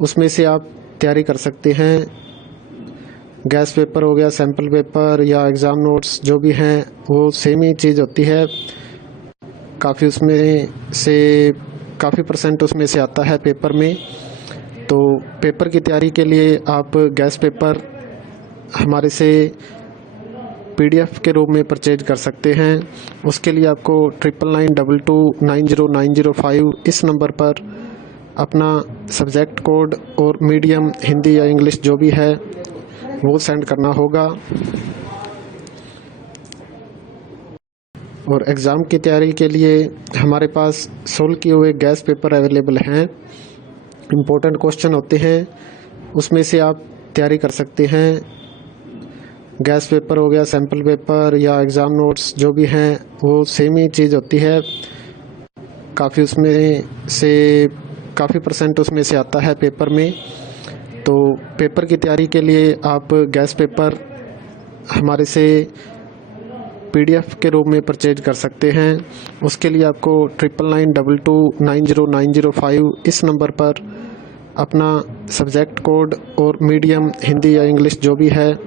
उसमें से आप तैयारी कर सकते हैं। गैस पेपर हो गया, सैम्पल पेपर या एग्ज़ाम नोट्स जो भी हैं वो सेम ही चीज़ होती है। काफ़ी उसमें से काफ़ी परसेंट उसमें से आता है पेपर में। तो पेपर की तैयारी के लिए आप गैस पेपर हमारे से PDF के रूप में परचेज कर सकते हैं। उसके लिए आपको 9992290905 इस नंबर पर अपना सब्जेक्ट कोड और मीडियम हिंदी या इंग्लिश जो भी है वो सेंड करना होगा। और एग्ज़ाम की तैयारी के लिए हमारे पास सोल्व किए हुए गैस पेपर अवेलेबल हैं। इम्पोर्टेंट क्वेश्चन होते हैं, उसमें से आप तैयारी कर सकते हैं। गैस पेपर हो गया, सैम्पल पेपर या एग्ज़ाम नोट्स जो भी हैं वो सेम ही चीज़ होती है। काफ़ी उसमें से काफ़ी परसेंट उसमें से आता है पेपर में। तो पेपर की तैयारी के लिए आप गैस पेपर हमारे से PDF के रूप में परचेज कर सकते हैं। उसके लिए आपको 9992290905 इस नंबर पर अपना सब्जेक्ट कोड और मीडियम हिंदी या इंग्लिश जो भी है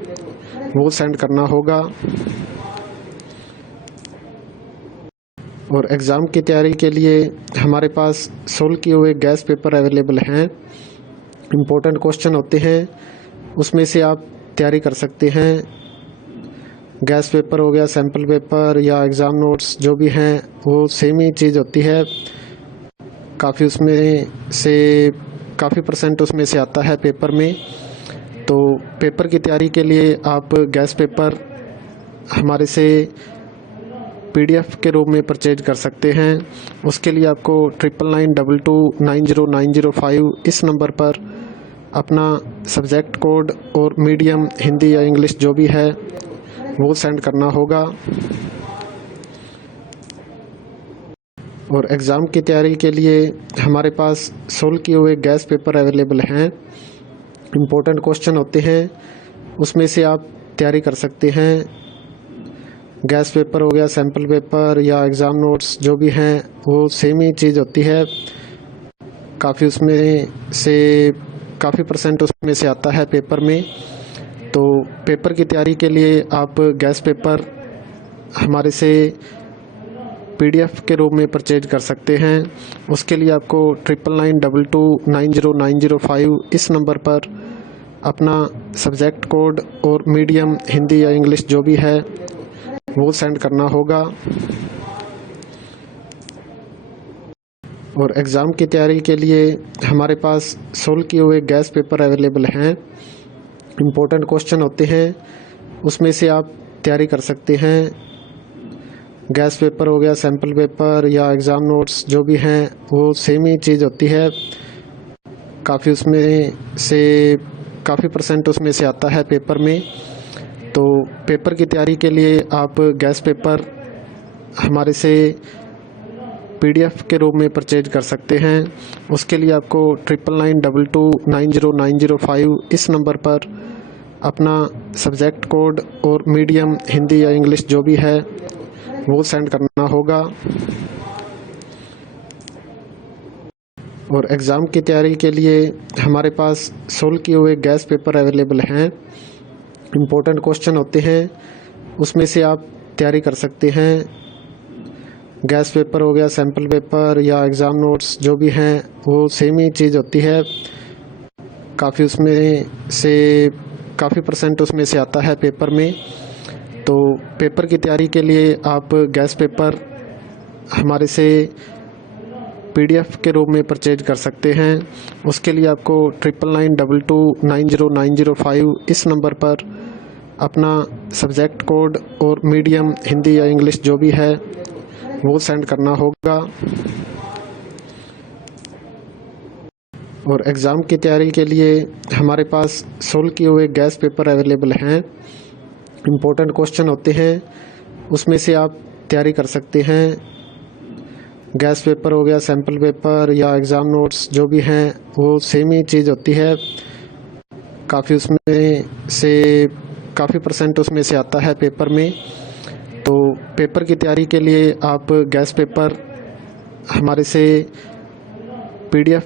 वो सेंड करना होगा। और एग्ज़ाम की तैयारी के लिए हमारे पास सोल्व किए हुए गैस पेपर अवेलेबल हैं। इम्पोर्टेंट क्वेश्चन होते हैं, उसमें से आप तैयारी कर सकते हैं। गैस पेपर हो गया, सैम्पल पेपर या एग्ज़ाम नोट्स जो भी हैं वो सेम ही चीज़ होती है। काफ़ी उसमें से काफ़ी परसेंट उसमें से आता है पेपर में। तो पेपर की तैयारी के लिए आप गैस पेपर हमारे से PDF के रूप में परचेज कर सकते हैं। उसके लिए आपको 9992290905 इस नंबर पर अपना सब्जेक्ट कोड और मीडियम हिंदी या इंग्लिश जो भी है वो सेंड करना होगा। और एग्ज़ाम की तैयारी के लिए हमारे पास सोल्व किए हुए गैस पेपर अवेलेबल हैं। इम्पोर्टेंट क्वेश्चन होते हैं, उसमें से आप तैयारी कर सकते हैं। गैस पेपर हो गया, सैम्पल पेपर या एग्ज़ाम नोट्स जो भी हैं वो सेम ही चीज़ होती है। काफ़ी उसमें से काफ़ी परसेंट उसमें से आता है पेपर में। तो पेपर की तैयारी के लिए आप गैस पेपर हमारे से PDF के रूप में परचेज कर सकते हैं। उसके लिए आपको 9992290905 इस नंबर पर अपना सब्जेक्ट कोड और मीडियम हिंदी या इंग्लिश जो भी है वो सेंड करना होगा। और एग्ज़ाम की तैयारी के लिए हमारे पास सोल्व किए हुए गैस पेपर अवेलेबल हैं। इम्पोर्टेंट क्वेश्चन होते हैं, उसमें से आप तैयारी कर सकते हैं। गैस पेपर हो गया, सैम्पल पेपर या एग्ज़ाम नोट्स जो भी हैं वो सेम ही चीज़ होती है। काफ़ी उसमें से काफ़ी परसेंट उसमें से आता है पेपर में। तो पेपर की तैयारी के लिए आप गैस पेपर हमारे से PDF के रूप में परचेज कर सकते हैं। उसके लिए आपको 9992290905 इस नंबर पर अपना सब्जेक्ट कोड और मीडियम हिंदी या इंग्लिश जो भी है वो सेंड करना होगा। और एग्ज़ाम की तैयारी के लिए हमारे पास सोल्व किए हुए गैस पेपर अवेलेबल हैं। इम्पोर्टेंट क्वेश्चन होते हैं, उसमें से आप तैयारी कर सकते हैं। गैस पेपर हो गया, सैम्पल पेपर या एग्ज़ाम नोट्स जो भी हैं वो सेम ही चीज़ होती है। काफ़ी उसमें से काफ़ी परसेंट उसमें से आता है पेपर में। तो पेपर की तैयारी के लिए आप गैस पेपर हमारे से PDF के रूप में परचेज कर सकते हैं। उसके लिए आपको 9992290905 इस नंबर पर अपना सब्जेक्ट कोड और मीडियम हिंदी या इंग्लिश जो भी है वो सेंड करना होगा। और एग्ज़ाम की तैयारी के लिए हमारे पास सोल्व किए हुए गैस पेपर अवेलेबल हैं। इम्पोर्टेंट क्वेश्चन होते हैं, उसमें से आप तैयारी कर सकते हैं। गैस पेपर हो गया, सैम्पल पेपर या एग्ज़ाम नोट्स जो भी हैं वो सेम ही चीज़ होती है। काफ़ी उसमें से काफ़ी परसेंट उसमें से आता है पेपर में। तो पेपर की तैयारी के लिए आप गैस पेपर हमारे से PDF